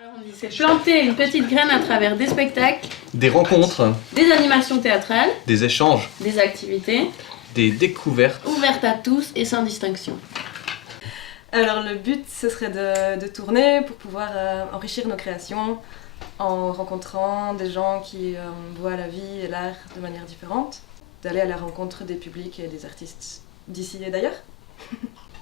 Alors on dit c'est planter une petite graine à travers des spectacles, Des rencontres, des animations théâtrales, des échanges, des activités, des découvertes. ouvertes à tous et sans distinction. Alors le but, ce serait de tourner pour pouvoir enrichir nos créations en rencontrant des gens qui voient la vie et l'art de manière différente, d'aller à la rencontre des publics et des artistes d'ici et d'ailleurs.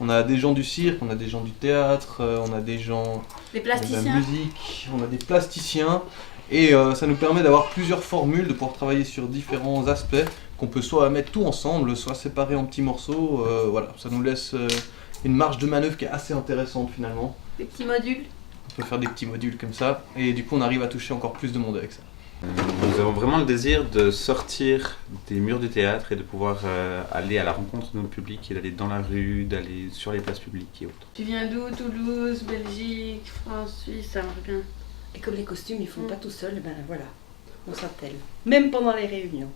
On a des gens du cirque, on a des gens du théâtre, on a des gens Les de la plasticiens. musique, on a des plasticiens. Et ça nous permet d'avoir plusieurs formules, de pouvoir travailler sur différents aspects qu'on peut soit mettre tout ensemble, soit séparer en petits morceaux. Voilà, ça nous laisse une marge de manœuvre qui est assez intéressante finalement. Des petits modules. On peut faire des petits modules comme ça et du coup on arrive à toucher encore plus de monde avec ça. Nous avons vraiment le désir de sortir des murs du théâtre et de pouvoir aller à la rencontre de notre public et d'aller dans la rue, d'aller sur les places publiques et autres. Tu viens d'où? Toulouse, Belgique, France, Suisse, ça marche bien. Et comme les costumes, ils font pas tout seuls, ben voilà, on s'attelle. Même pendant les réunions.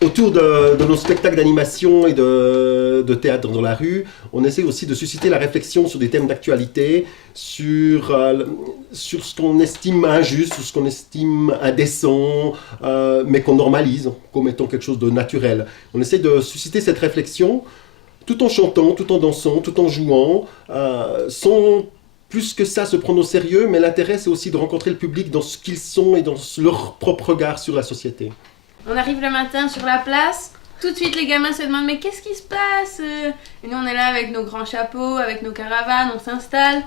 Autour de nos spectacles d'animation et de théâtre dans la rue, on essaie aussi de susciter la réflexion sur des thèmes d'actualité, sur ce qu'on estime injuste, sur ce qu'on estime indécent, mais qu'on normalise comme étant quelque chose de naturel. On essaie de susciter cette réflexion tout en chantant, tout en dansant, tout en jouant, sans plus que ça se prendre au sérieux, mais l'intérêt c'est aussi de rencontrer le public dans ce qu'ils sont et dans leur propre regard sur la société. On arrive le matin sur la place, tout de suite les gamins se demandent mais qu'est-ce qui se passe? Et nous on est là avec nos grands chapeaux, avec nos caravanes, on s'installe,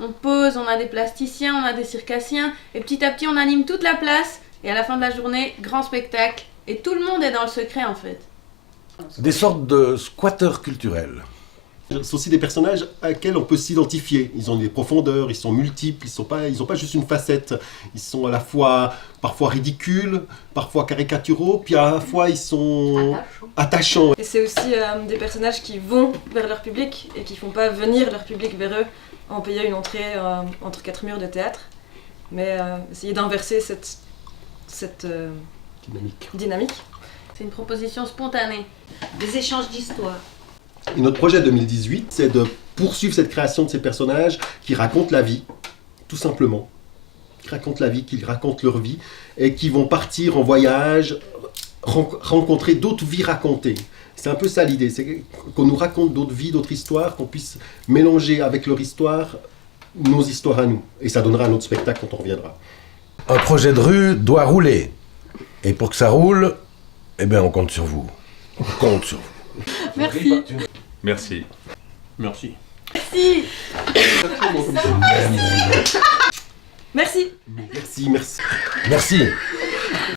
on pose, on a des plasticiens, on a des circassiens, et petit à petit on anime toute la place, et à la fin de la journée, grand spectacle, et tout le monde est dans le secret en fait. Des sortes de squatteurs culturels. C'est aussi des personnages à lesquels on peut s'identifier. Ils ont des profondeurs, ils sont multiples, ils n'ont pas juste une facette. Ils sont à la fois parfois ridicules, parfois caricaturaux, puis à la fois ils sont attachants. Et c'est aussi des personnages qui vont vers leur public et qui font pas venir leur public vers eux en payant une entrée entre quatre murs de théâtre, mais essayer d'inverser cette dynamique. C'est une proposition spontanée. Des échanges d'histoires. Et notre projet 2018, c'est de poursuivre cette création de ces personnages qui racontent la vie, tout simplement. Qui racontent la vie, qui racontent leur vie, et qui vont partir en voyage, rencontrer d'autres vies racontées. C'est un peu ça l'idée, c'est qu'on nous raconte d'autres vies, d'autres histoires, qu'on puisse mélanger avec leur histoire nos histoires à nous. Et ça donnera un autre spectacle quand on reviendra. Un projet de rue doit rouler. Et pour que ça roule, eh bien on compte sur vous. On compte sur vous. Merci. Merci. Merci. Merci. Merci. Merci, merci. Merci.